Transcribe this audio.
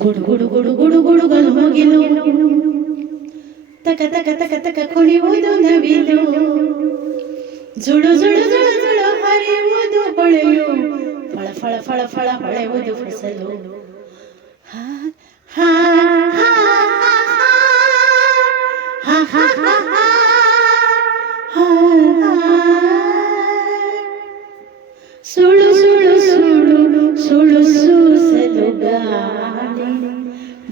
ಗುಡು ಗುಡು ಗುಡು ಗುಡು ಗುಡು ಗಲು ಮುಗಿಲು ತಕ ತಕ ತಕ ತಕ ಕುಣಿಯುವುದು ನವಿಲು ಜುಡು ಜುಡು ಜುಡು ಜುಡು ಹರಿಯುವುದು ಹೊಳೆಯು ಫಳ ಫಳ ಫಳ ಫಳ ಹೊಳೆಯುವುದು ಫಸಲು ಸುಳು